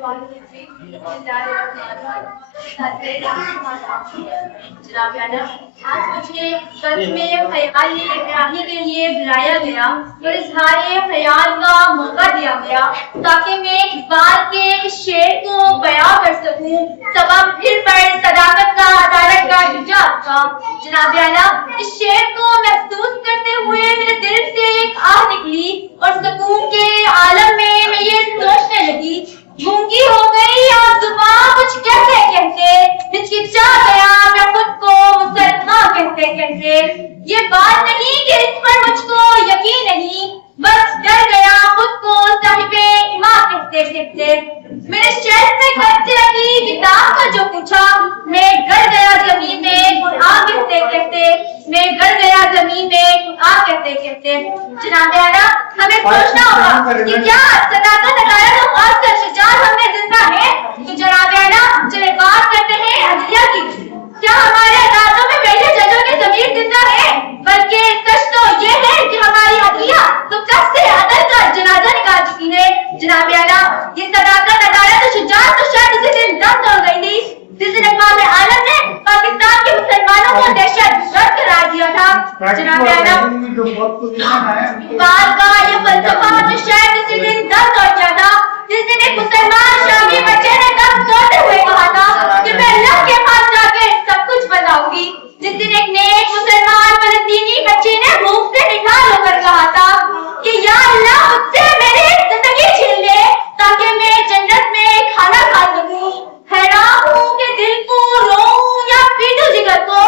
जनाब आना, आज मुझे कस्मे ख्याल इब्राही के लिए बुलाया गया और इजहार ख्याल का मौका दिया गया ताकि मैं इकबाल के इस शेर को बयां कर सकूं। सबब फिर पर सदाकत का, अदालत का, शुजाअत का। जनाब आला, इस शेर को महसूस करते हुए मेरे दिल से एक आह निकली और सुकून के आलम में मैं ये सोचने लगी, गूंगी हो गई और जुबान कुछ कहते कहते हिचकिचा गया मैं खुद को मुसलमान कहते कहते। ये बात नहीं कि इस पर मुझको यकीन नहीं, बस डर गया खुद को साहिबे ईमान कहते कहते। मेरे शेर में खर्च रखी किताब का जो पूछा, मैं गड़ गया जमीन में कुरान कहते कहते, मैं गड़ गया जमीन में कुरान कहते कहते। जनाब आला, हमें सोचना होगा कि क्या सदाकत, अदालत और खासकर शुजाअत हमें जिंदा है। तो जनाब आला, चले बात करते हैं अदलिया की। क्या हमारे अदालतों में बैठे जजों की ज़मीर जिंदा है? बल्कि सच तो ये है कि हमारी अदलिया तो कब से अदल का जनाजा निकाल चुकी है। जनाब आला, ये सदाकत, अदालत और शुजाअत तो शायद उसी दिन दम तोड़ गई थी जिस दिन अक़वाम आलम ने पाकिस्तान के मुसलमानों को दहशतगर्द करार दिया था। जनाब आला, इक़बाल का ये फलसफा तो शायद उसी दिन दम तोड़ गया था जिस दिन एक मुसलमान शामी बच्चे ने दम तोड़ते हुए कहा था कि मैं अल्लाह के पास जाके सब कुछ बताऊंगी। जिस दिन एक नेक मुसलमान फलस्तीनी बच्चे ने भूख से निकाल होकर कहा था कि या अल्लाह, मुझसे मेरी जिंदगी छीन ले ताकि मैं जन्नत में खाना खा सकूं। हैरान हूं कि दिल को रोऊं या पीटूं जिगर को,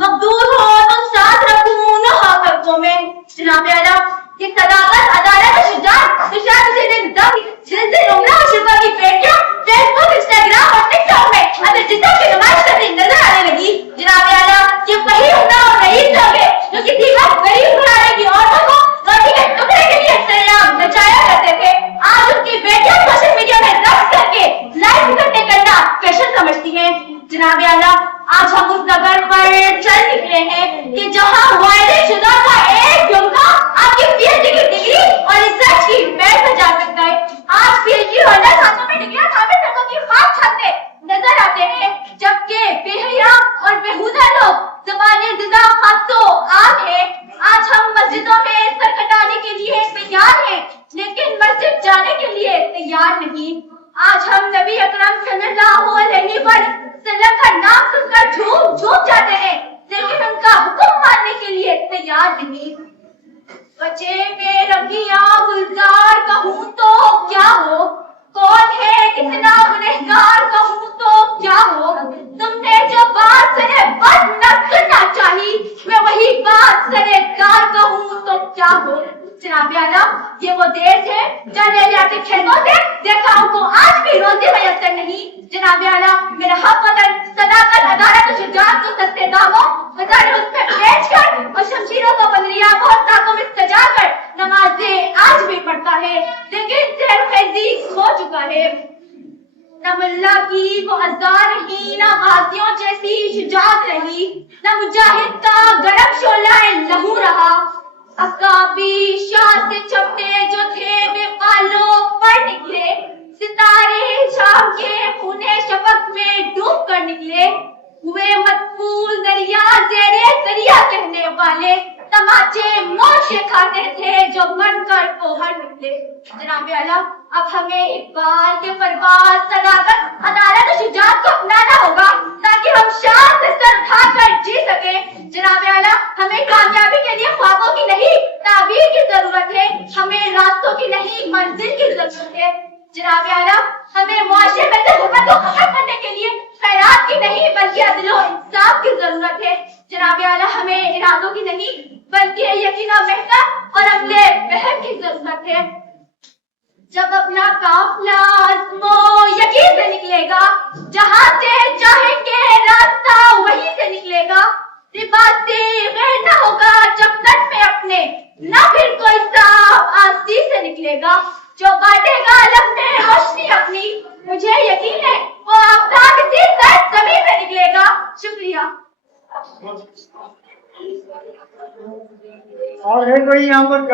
मकदूर हो तो साथ रखूं न हाककों में। जनाब आला, ये सदाकत, अदालत और शुजाअत तो शायद उसी दिन दम जिस दिन उमरा और शिफा की बेटियां फेसबुक, इंस्टाग्राम और टिकटॉक में अपने जिस्म की नुमाइश करती नजर आने लगी। जनाब आला, ये वही उम्रा और रईस लोग हैं जो किसी वक्त गरीब घराने की औरतों को रोटी के टुकड़े के लिए सरेआम नचाया करते थे। आज उनकी बेटियां सोशल मीडिया में रक्स करके लाइव इकट्ठे करना फैशन समझती हैं। जनाब आला, आज हम उस नगर पर चल निकले हैं कि जहां वायदे शुदा का एक झुमका आपकी पीएचडी की डिग्री और रिसर्च की बैठ सजा सकता है। आज पीएचडी होल्डर्स हाथों में डिग्रियां थामे सड़कों की खाक छानते नजर आते हैं, जबकि बेहया और बेहुदा लोग ज़बाने ज़िंदा खासो आम है। आज हम मस्जिदों में सर कटाने के लिए तैयार हैं, लेकिन मस्जिद जाने के लिए तैयार नहीं। आज हम नबी अकरम सल्लल्लाहु अलैहि वसल्लम का नाम सुनकर झूम जाते हैं, लेकिन उनका हुक्म मानने के लिए तैयार नहीं। बचे बेरंगिया गुलजार कहूँ तो क्या हो, कौन है कितना गुनहगार कहूँ तो क्या हो। तुमने जो बात सरे बस न करना चाही, मैं वही बात सरे कार कहूँ तो क्या हो। जनाब आला, ये वो देश है जहाँ ले जाते खेतों से देखा उनको आज भी रोजी मयसर नहीं। जनाब आला, मेरा हक वतन, सदाकत, अदालत और शुजाअत को सस्ते दामों बाजार उस पे बेचकर और शमशीरों को बंदरिया बहुत ताकों में सजाकर नमाजें आज भी पढ़ता है, लेकिन जहर फैजी हो चुका है। न मुल्ला की वो अज़ा रही, न गाजियों जैसी शुजाअत रही, न मुजाहिद का गरम शोला लहू रहा। अकाबी शाह से छपटे जो थे बेकालों पर निकले, सितारे शाम के खूने शफक में डूब कर निकले। हुए मतफूल दरिया ज़ेरे दरिया कहने वाले, तमाचे मोशे खाते थे जो मन कर कोहर निकले। जनाब आला, अब हमें इकबाल के परवाज़, सदाकत, अदालत और शुजाअत को अपनाना होगा ताकि हम शान से सर उठाकर जी सके। जनाब आला, हमें कामयाबी के लिए ख्वाबों की नहीं ताबीर की जरूरत है, हमें रास्तों की नहीं मंजिल की जरूरत है। जनाब आला, हमें मुआशरे में से गुर्बत को खत्म करने के लिए खैरात की नहीं बल्कि अदल और इंसाफ की जरूरत है। जनाब आला, हमें इरादों की नहीं बल्कि यकीन मेहनत और अमले बहम की जरूरत है। जब अपना काफिला आज़मो यकीन से निकलेगा, जहां से चाहेंगे रास्ता वहीं से निकलेगा। लिबासे गैर न होगा जब तट में अपने, न फिर कोई साफ आस्ती से निकलेगा। जो बांटेगा अलग में रोशनी अपनी, मुझे यकीन है वो आफ्ताब इसी सर्द ज़मीन से निकलेगा। शुक्रिया। और है कोई यहाँ पर